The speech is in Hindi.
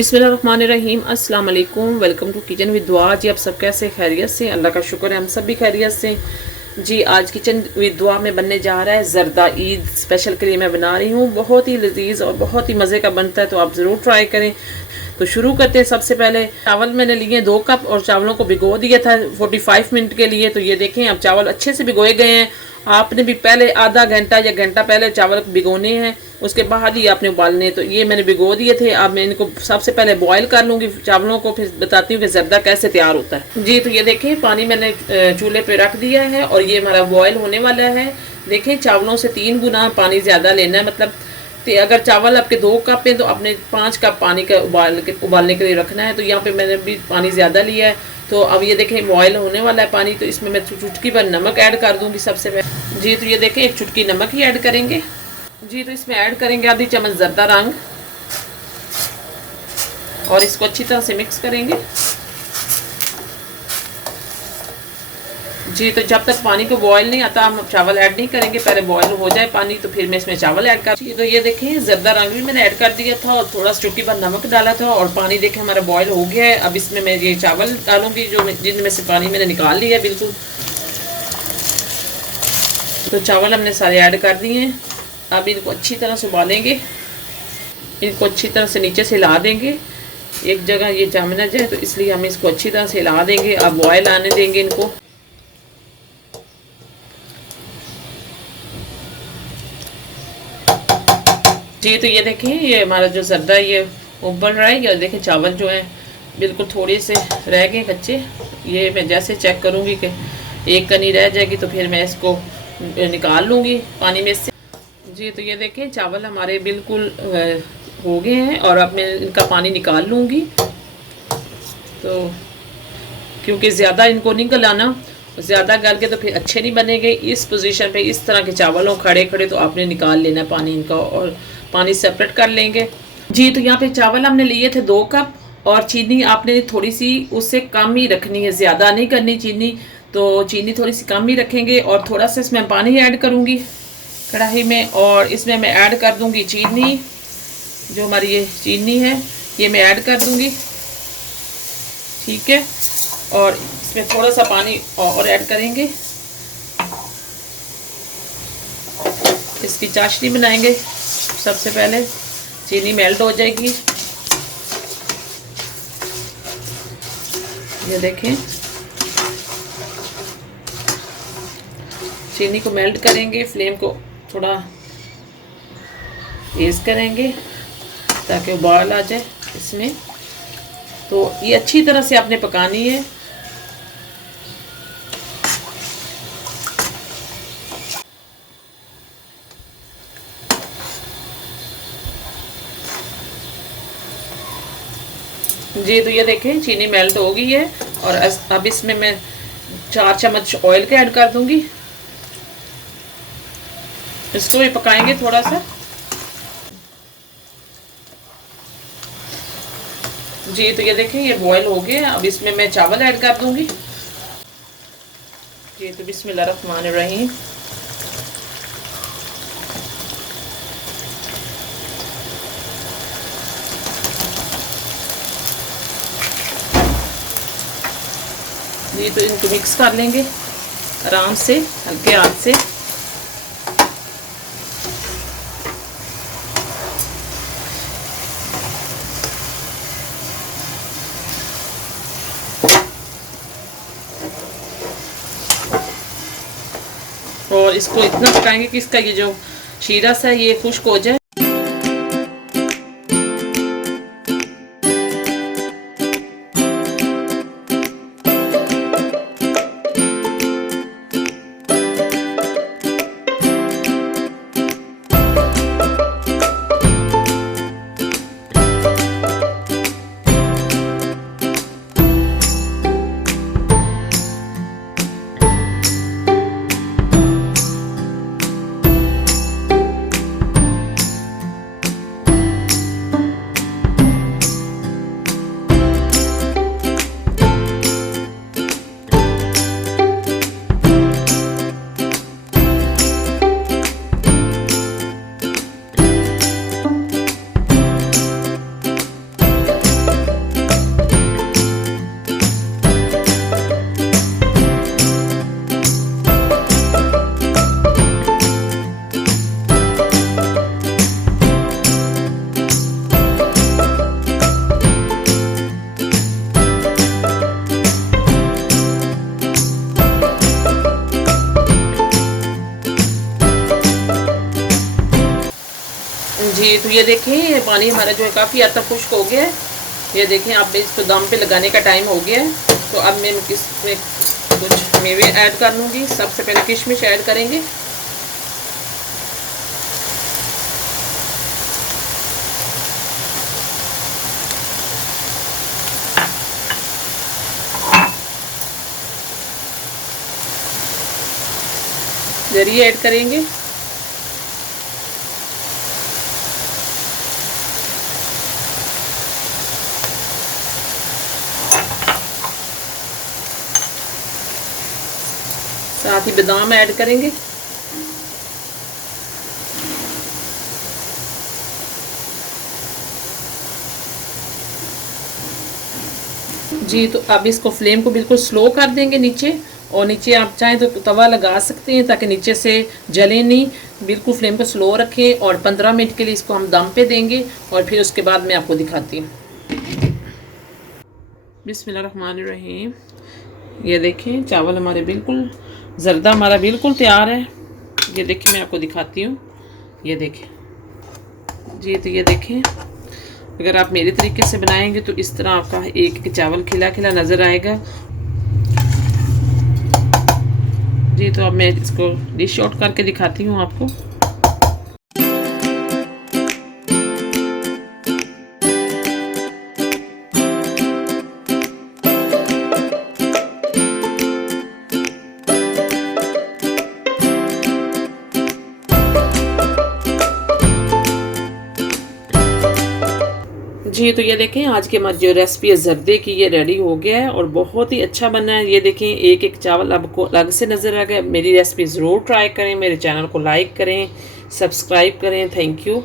बिस्मिल्लाहिर्रहमानिर्रहीम अस्सलाम वालेकुम। वेलकम टू किचन विद दुआ। जी आप सब कैसे खैरियत से? अल्लाह का शुक्र है हम सब भी खैरियत से। जी आज किचन विद दुआ में बनने जा रहा है ज़रदा। ईद स्पेशल के लिए मैं बना रही हूँ। बहुत ही लजीज और बहुत ही मज़े का बनता है, तो आप ज़रूर ट्राई करें। तो शुरू करते हैं। सबसे पहले चावल मैंने लिए 2 कप और चावलों को भिगो दिया था 45 मिनट के लिए। तो ये देखें अब चावल अच्छे से भिगोए गए हैं। आपने भी पहले आधा घंटा या घंटा पहले चावल भिगोने हैं, उसके बाद ही आपने उबालने हैं। तो ये मैंने भिगो दिए थे। अब मैं इनको सबसे पहले बॉयल कर लूँगी चावलों को, फिर बताती हूँ कि ज़रदा कैसे तैयार होता है। जी तो ये देखें पानी मैंने चूल्हे पे रख दिया है और ये हमारा बॉयल होने वाला है। देखें चावलों से 3 गुना पानी ज़्यादा लेना है। मतलब अगर चावल आपके 2 कप हैं तो आपने 5 कप पानी का उबालने के लिए रखना है। तो यहाँ पे मैंने भी पानी ज़्यादा लिया है। तो अब ये देखें बॉयल होने वाला है पानी, तो इसमें मैं चुटकी भर नमक ऐड कर दूंगी सबसे पहले। जी तो ये देखें 1 चुटकी नमक ही ऐड करेंगे। जी तो इसमें ऐड करेंगे आधी चम्मच ज़रदा रंग और इसको अच्छी तरह से मिक्स करेंगे। जी तो जब तक पानी को बॉयल नहीं आता हम चावल ऐड नहीं करेंगे, पहले बॉयल हो जाए पानी तो फिर मैं इसमें चावल ऐड कर। तो ये देखें ज़रदा रंग भी मैंने ऐड कर दिया था और थोड़ा सा चुटकी भर नमक डाला था और पानी देखें हमारा बॉयल हो गया है। अब इसमें मैं ये चावल डालूंगी जिनमें से पानी मैंने निकाल लिया है बिल्कुल। तो चावल हमने सारे ऐड कर दिए हैं। अब इनको अच्छी तरह से उबालेंगे। इनको अच्छी तरह से नीचे से हिला देंगे, एक जगह ये जम ना जाए, तो इसलिए हम इसको अच्छी तरह से हिला देंगे। अब बॉयल आने देंगे इनको। जी तो ये देखें ये हमारा जो ज़रदा ये उबल रहा है। ये देखें चावल जो है बिल्कुल थोड़े से रह गए कच्चे। ये मैं जैसे चेक करूँगी कि एक कनी रह जाएगी तो फिर मैं इसको निकाल लूँगी पानी में से। जी तो ये देखें चावल हमारे बिल्कुल हो गए हैं और अब मैं इनका पानी निकाल लूँगी। तो क्योंकि ज़्यादा इनको नहीं गलाना, ज़्यादा गल के तो फिर अच्छे नहीं बनेंगे। इस पोजीशन पे इस तरह के चावल हो खड़े खड़े तो आपने निकाल लेना पानी इनका और पानी सेपरेट कर लेंगे। जी तो यहाँ पे चावल हमने लिए थे 2 कप और चीनी आपने थोड़ी सी उससे कम ही रखनी है, ज़्यादा नहीं करनी चीनी। तो चीनी थोड़ी सी कम ही रखेंगे और थोड़ा सा इसमें पानी ऐड करूँगी कढ़ाई में और इसमें मैं ऐड कर दूँगी चीनी। जो हमारी ये चीनी है ये मैं ऐड कर दूँगी, ठीक है। और इसमें थोड़ा सा पानी और ऐड करेंगे। इसकी चाशनी बनाएंगे। सबसे पहले चीनी मेल्ट हो जाएगी। ये देखें चीनी को मेल्ट करेंगे। फ्लेम को थोड़ा तेज करेंगे ताकि उबाल आ जाए इसमें। तो ये अच्छी तरह से आपने पकानी है। जी तो ये देखें चीनी मेल्ट हो गई है और अब इसमें मैं 4 चम्मच ऑयल के ऐड कर दूंगी। इसको भी पकाएंगे थोड़ा सा। जी तो ये देखें ये बॉयल हो गया। अब इसमें मैं चावल ऐड कर दूंगी। जी तो बिस्मिल्लाहिर्रहमानिर्रहीम। जी तो इनको मिक्स कर लेंगे आराम से हल्के हाथ से। और इसको इतना पकाएंगे कि इसका ये जो शीरा सा है ये खुश्क हो जाए। जी तो ये देखें, ये पानी हमारा जो है काफ़ी हद तक खुश्क हो गया है। ये देखें, अब इसको दम पे लगाने का टाइम हो गया है। तो अब मैं इसमें कुछ मेवे ऐड कर लूँगी। सबसे पहले किशमिश ऐड करेंगे। जरिए ऐड करेंगे। साथ ही बादाम ऐड करेंगे। जी तो अब इसको फ्लेम को बिल्कुल स्लो कर देंगे नीचे, और नीचे आप चाहें तो तवा लगा सकते हैं ताकि नीचे से जले नहीं। बिल्कुल फ्लेम को स्लो रखें और 15 मिनट के लिए इसको हम दम पे देंगे, और फिर उसके बाद मैं आपको दिखाती हूँ। बिस्मिल्लाहिर्रहमानिर्रहीम। ये देखें, चावल हमारे बिल्कुल, ज़र्दा हमारा बिल्कुल तैयार है। ये देखिए, मैं आपको दिखाती हूँ। ये देखें जी, तो ये देखें, अगर आप मेरे तरीके से बनाएंगे तो इस तरह आपका एक एक चावल खिला खिला नज़र आएगा। जी तो अब मैं इसको डिश आउट करके दिखाती हूँ आपको। जी तो ये देखें, आज की हमारी जो रेसिपी है ज़र्दे की, ये रेडी हो गया है और बहुत ही अच्छा बना है। ये देखें, एक एक चावल आपको अलग से नज़र आ गया। मेरी रेसिपी ज़रूर ट्राई करें, मेरे चैनल को लाइक करें, सब्सक्राइब करें। Thank you.